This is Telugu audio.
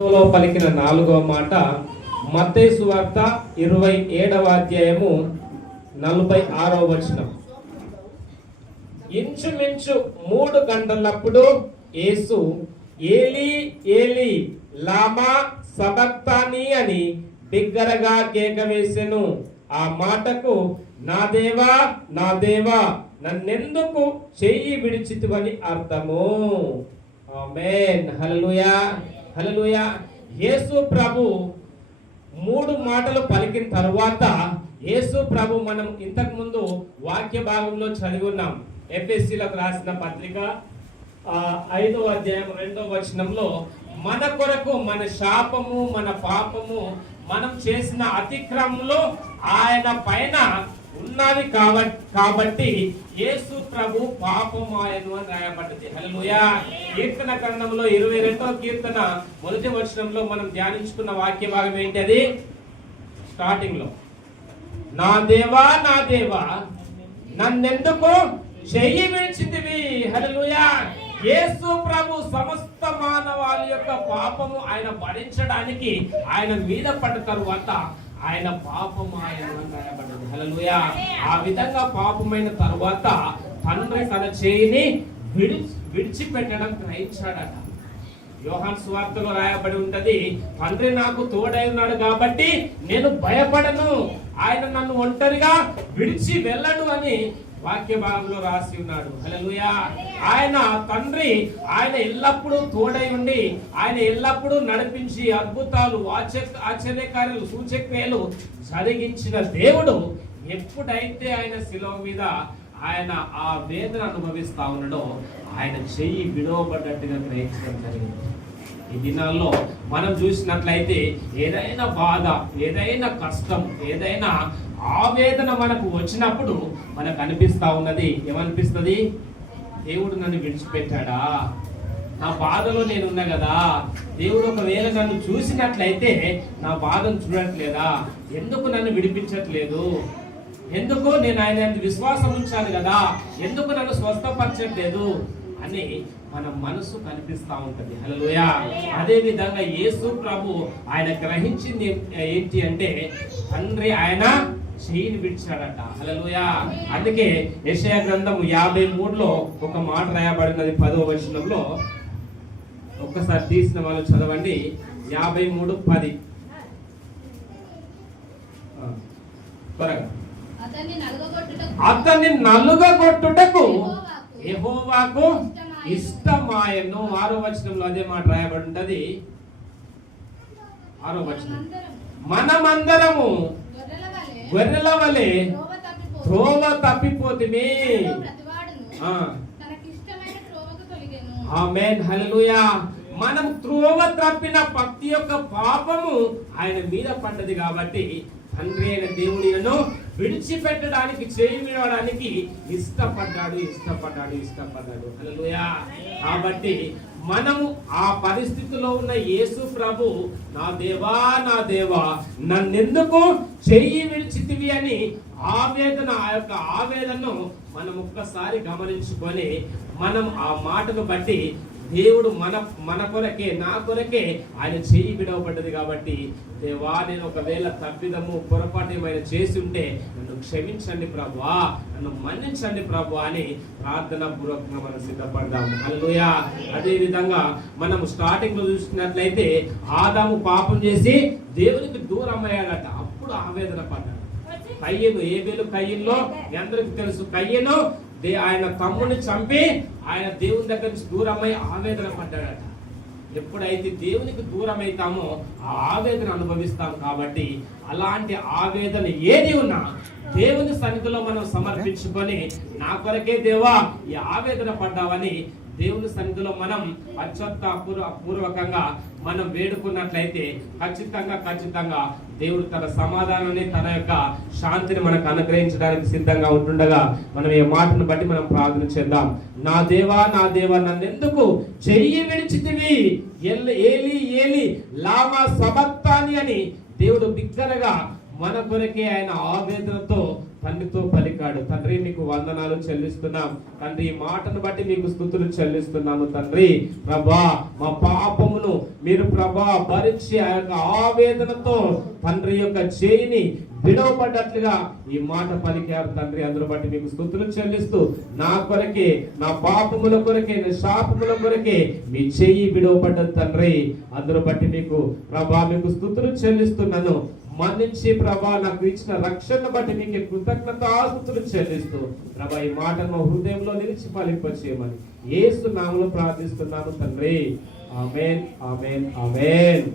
లో పలికిన నాలుగవ మాట మత్తయి వార్త ఇరవై ఏడవ అధ్యాయము నలభై ఆరో వచనం. ఇంచుమించు మూడు గంటలప్పుడు యేసు ఏలి ఏలి లామా సబక్తాని అని బిగ్గరగా కేక వేసెను ఆ మాటకు నా దేవా నా దేవా నన్నెందుకు చెయ్యి విడిచితువని అర్థము? ఆమెన్. హల్లెలూయా. హలోయ యేసు ప్రభు మూడు మాటలు పలికిన తరువాత యేసు ప్రభు మనం ఇంతకు ముందు వాక్య భాగంలో చదివి ఉన్నాం. ఎఫ్ఎస్సీలకు రాసిన పత్రిక ఐదవ అధ్యాయం రెండవ వచనంలో మన కొరకు మన శాపము మన పాపము మనం చేసిన అతిక్రమంలో ఆయన పైన ఉన్నది కాబట్టి కాబట్టి యేసు ప్రభు పాపమాయను అని రాయబడ్డది హల్లెలూయా. కీర్తన గ్రంథంలో ఇరవై రెండవ కీర్తన మొదటి వచనంలో మనం ధ్యానించుకున్న వాక్య భాగం ఏంటి అది స్టార్టింగ్లో నా దేవా నా దేవా నన్నెందుకు చెయ్యి విడిచిందివి హల్లెలూయా. యేసు ప్రభు సమస్త మానవాళి యొక్క పాపము ఆయన భరించడానికి ఆయన మీద పడ్డ తరువాత ఆయన పాపం ఆయన రాయబడ్డది ఆ విధంగా పాపమైన తర్వాత తండ్రి తన చేయిని విడిచి విడిచిపెట్టడం గ్రహించాడట. యోహాన్ స్వార్థలో రాయబడి ఉంటది తండ్రి నాకు తోడై ఉన్నాడు కాబట్టి నేను భయపడను. ఆయన నన్ను ఒంటరిగా విడిచి వెళ్ళడు అని వాక్య భాగంలో రాసి ఉన్నాడు. హలలుయా ఆయన తండ్రి ఆయన ఎల్లప్పుడూ తోడై ఉండి ఆయన ఎల్లప్పుడూ నడిపించి అద్భుతాలు ఆశ్చర్య ఆశ్చర్యకార్యాలు సూచక్రియలు జరిగించిన దేవుడు ఎప్పుడైతే ఆయన శిలో మీద ఆయన ఆ వేదన అనుభవిస్తా ఉన్నాడో ఆయన చెయ్యి విడవబడ్డట్టుగా గ్రహించడం జరిగింది. ఈ దినాల్లో మనం చూసినట్లయితే ఏదైనా బాధ ఏదైనా కష్టం ఏదైనా ఆవేదన మనకు వచ్చినప్పుడు మనకు అనిపిస్తా ఉన్నది. ఏమనిపిస్తుంది? దేవుడు నన్ను విడిచిపెట్టాడా? నా బాధలో నేను ఉన్నా కదా. దేవుడు ఒకవేళ నన్ను చూసినట్లయితే నా బాధను చూడట్లేదా? ఎందుకు నన్ను విడిపించట్లేదు? ఎందుకు నేను ఆయన విశ్వాసం ఉంచాను కదా. ఎందుకు నన్ను స్వస్థపరచట్లేదు? అని మన మనసు కనిపిస్తూ ఉంటుంది. హలోయా అదే విధంగా యేసు ప్రభు ఆయన గ్రహించింది ఏంటి అంటే తండ్రి ఆయన చేయిని విడిచాడట హలోయా అందుకే యెషయా గ్రంథం యాభై మూడులో ఒక మాట రాయబడినది పదో వచనంలో. ఒక్కసారి తీసిన వాళ్ళు చదవండి. యాభై మూడు పది. త్వరగా. అతన్ని నలుగగొట్టుటకు యెహోవాకు యెహోవాకు ఇష్టమాయను. ఆరో వచనంలో అదే మాట రాయబడి ఉంటది. ఆరో వచనం. మనమందరం మనమందరము గొర్రెల వలె త్రోవ ఆమేన్ హల్లెలూయా. మనం త్రోవ తప్పిన భక్తి యొక్క పాపము ఆయన మీద పడ్డది కాబట్టి తండ్రి అయిన దేవుడిను విడిచిపెట్టడానికి చేయి విడవడానికి ఇష్టపడ్డాడు ఇష్టపడ్డాడు ఇష్టపడ్డాడు. హల్లెలూయా. కాబట్టి మనము ఆ పరిస్థితిలో ఉన్న యేసు ప్రభు నా దేవా నా దేవా నన్నెందుకు చెయ్యి విడిచితివి అని ఆవేదన ఆ యొక్క ఆవేదనను మనం ఒక్కసారి గమనించుకొని మనం ఆ మాటను బట్టి దేవుడు మన మన కొరకే నా కొరకే ఆయన చేయి విడవబడ్డది కాబట్టి దేవా నేను ఒకవేళ తప్పిదము పొరపాటు ఏమైనా చేసి ఉంటే నన్ను క్షమించండి ప్రభా నన్ను మన్నించండి ప్రభు అని ప్రార్థన పూర్వకంగా మనం సిద్ధపడదాము అల్లుయా అదేవిధంగా మనం స్టార్టింగ్లో చూసినట్లయితే ఆదాము పాపం చేసి దేవునికి దూరం అయ్యాడట అప్పుడు ఆవేదన పడ్డాడు. కయ్యను ఏ వేలు కయ్యంలో అందరికి తెలుసు కయ్యను దే ఆయన తమ్ముని చంపి ఆయన దేవుని దగ్గర నుంచి దూరమై ఆవేదన పడ్డాడట. ఎప్పుడైతే దేవునికి దూరం అవుతామో ఆ ఆవేదన అనుభవిస్తాం కాబట్టి అలాంటి ఆవేదన ఏది ఉన్నా దేవుని సన్నిధిలో మనం సమర్పించుకొని నా కొరకే దేవా ఈ ఆవేదన పడ్డావని దేవుని సన్నిధిలో మనం పశ్చాత్త పూర్వకంగా మనం వేడుకున్నట్లయితే ఖచ్చితంగా ఖచ్చితంగా దేవుడు తన సమాధానాన్ని తన యొక్క శాంతిని మనకు అనుగ్రహించడానికి సిద్ధంగా ఉంటుండగా మనం ఈ మాటను బట్టి మనం ప్రార్థన చేద్దాం. నా దేవా నా దేవా నన్ను ఎందుకు చెయ్యి విడిచితివి ఏలి ఏలి లామా సబత్తాని అని దేవుడు బిగ్గరగా మన కొరకే ఆయన ఆవేదనతో తండ్రి నీకు వందనాలు చెల్లిస్తున్నాం. తండ్రి ఈ మాటను బట్టి మీకు స్థుతులు చెల్లిస్తున్నాము తండ్రి. ప్రభా మా పాపమును మీరు ప్రభా భరించి ఆ యొక్క ఆవేదనతో తండ్రి యొక్క చేయిని విడవబడ్డట్లుగా ఈ మాట పలికారు తండ్రి. అందరూ బట్టి మీకు స్థుతులు చెల్లిస్తూ నా కొరకే నా పాపముల కొరకే నా శాపముల కొరకే మీ చెయ్యి విడవబడ్డది తండ్రి. అందరూ బట్టి మీకు ప్రభా మీకు స్థుతులు చెల్లిస్తున్నాను. మన్నించి ప్రభా నాకు ఇచ్చిన రక్షణ బట్టి నీకు కృతజ్ఞత ఆస్తుతులు చెల్లిస్తూ ప్రభా ఈ మాటను హృదయంలో నిలిచి ఫలింపచేయమని ఏసు నామలో ప్రార్థిస్తున్నాను తండ్రి. ఆమెన్ ఆమెన్ ఆమెన్.